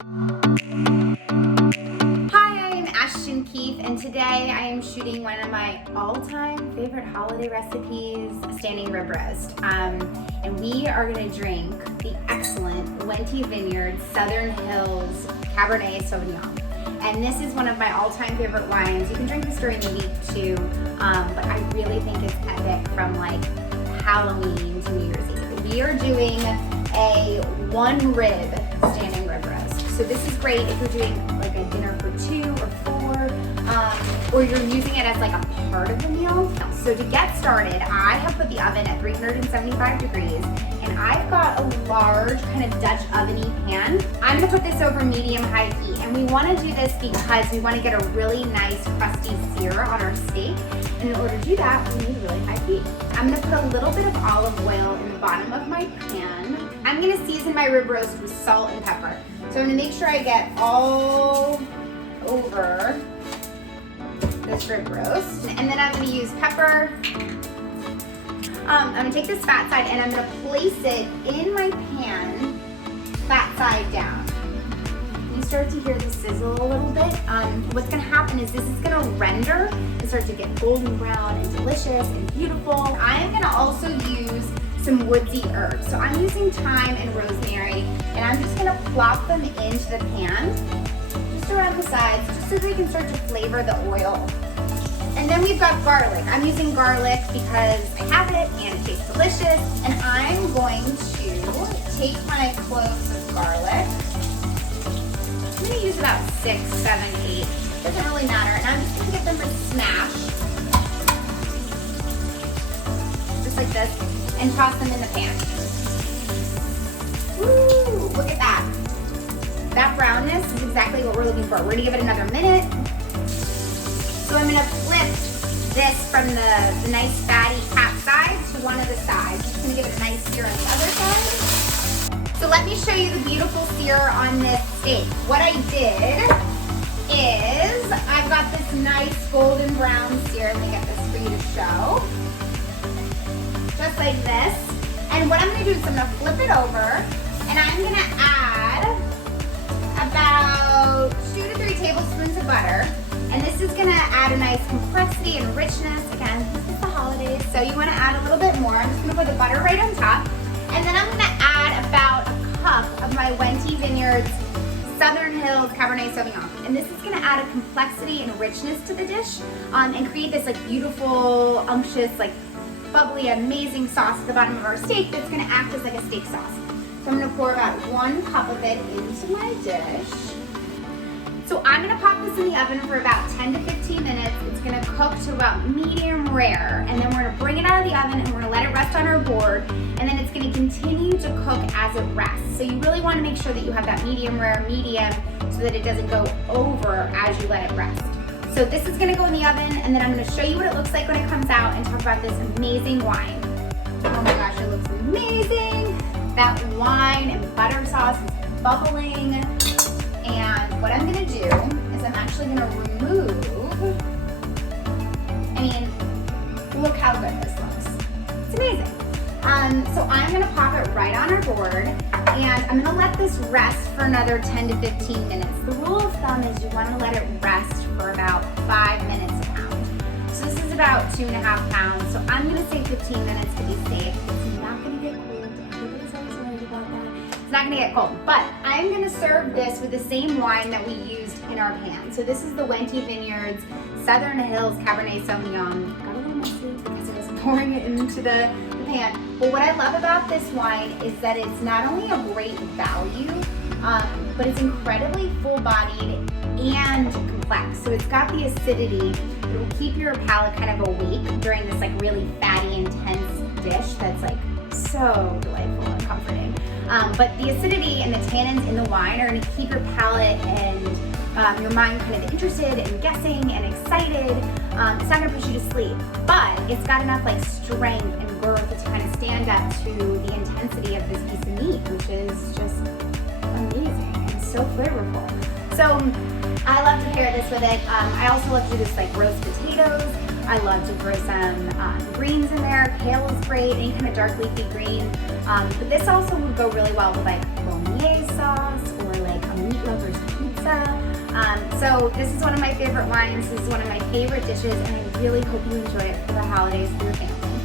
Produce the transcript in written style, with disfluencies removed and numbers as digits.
Hi, I'm Ashton Keefe, and today I am shooting one of my all-time favorite holiday recipes, a standing rib roast. And we are gonna drink the excellent Wente Vineyards Southern Hills Cabernet Sauvignon. And this is one of my all-time favorite wines. You can drink this during the week too, but I really think it's epic from like Halloween to New Year's Eve. We are doing a one rib standing rib roast. So this is great if you're doing like a dinner for 2 or 4, or you're using it as like a part of the meal. So to get started, I have put the oven at 375 degrees, and I've got a large kind of Dutch oven-y pan. I'm gonna put this over medium-high heat, and we wanna do this because we wanna get a really nice crusty sear on our steak. And in order to do that, we need really high heat. I'm gonna put a little bit of olive oil in the bottom of my pan. I'm gonna season my rib roast with salt and pepper. So I'm gonna make sure I get all over this rib roast. And then I'm gonna use pepper. I'm gonna take this fat side and I'm gonna place it in my pan, fat side down. You start to hear the sizzle a little bit. What's gonna happen is this is gonna render and start to get golden brown and delicious and beautiful. I am gonna also use some woodsy herbs. So I'm using thyme and rosemary, and I'm just gonna plop them into the pan, just around the sides, just so they can start to flavor the oil. And then we've got garlic. I'm using garlic because I have it and it tastes delicious. And I'm going to take my cloves of garlic. I'm gonna use about 6, 7, 8. Doesn't really matter. And I'm just gonna give them a smash, just like this, and toss them in the pan. Woo, look at that. That brownness is exactly what we're looking for. We're gonna give it another minute. So I'm gonna flip this from the nice fatty cap side to one of the sides. Just gonna give it a nice sear on the other side. So let me show you the beautiful sear on this steak. What I did is I've got this nice golden brown sear. Let me get this for you to show. Just like this. And what I'm gonna do is I'm gonna flip it over, and I'm gonna add about 2 to 3 tablespoons of butter. And this is gonna add a nice complexity and richness. Again, this is the holidays, so you wanna add a little bit more. I'm just gonna put the butter right on top. And then I'm gonna add about a cup of my Wente Vineyards Southern Hills Cabernet Sauvignon. And this is gonna add a complexity and richness to the dish, and create this like beautiful, unctuous, like bubbly, amazing sauce at the bottom of our steak that's gonna act as like a steak sauce. So I'm gonna pour about 1 cup of it into my dish. So I'm gonna pop this in the oven for about 10 to 15 minutes. It's gonna cook to about medium rare, and then we're gonna bring it out of the oven and we're gonna let it rest on our board, and then it's gonna continue to cook as it rests. So you really wanna make sure that you have that medium rare, medium, so that it doesn't go over as you let it rest. So this is gonna go in the oven, and then I'm gonna show you what it looks like when it comes out and talk about this amazing wine. Oh my gosh, it looks amazing. That wine and butter sauce is bubbling. And what I'm gonna do is I'm actually gonna remove, I mean, look how good this looks. It's amazing. So I'm gonna pop it right on our board, and I'm gonna let this rest for another 10 to 15 minutes. The rule of thumb is you wanna let it rest for about 5 minutes a pound. So this is about 2.5 pounds. So I'm gonna say 15 minutes to be safe. It's not gonna get cold. Everybody's always worried about that. It's not gonna get cold, but I'm gonna serve this with the same wine that we used in our pan. So this is the Wente Vineyards Southern Hills Cabernet Sauvignon. Got a little messy because I was pouring it into the pan. But what I love about this wine is that it's not only a great value, but it's incredibly full-bodied and complex. So it's got the acidity that will keep your palate kind of awake during this like really fatty, intense dish that's like so delightful and comforting. But the acidity and the tannins in the wine are going to keep your palate and your mind kind of interested and guessing and excited. It's not going to push you to sleep, but it's got enough like strength and girth to kind of stand up to the intensity of this piece of meat, which is just amazing and so flavorful. So I love to pair this with it. I also love to do this like roast potatoes. I love to throw some greens in there. Kale is great, any kind of dark leafy green. But this also would go really well with like bolognese sauce or like a meatloaf So this is one of my favorite wines. This is one of my favorite dishes, and I really hope you enjoy it for the holidays with your family.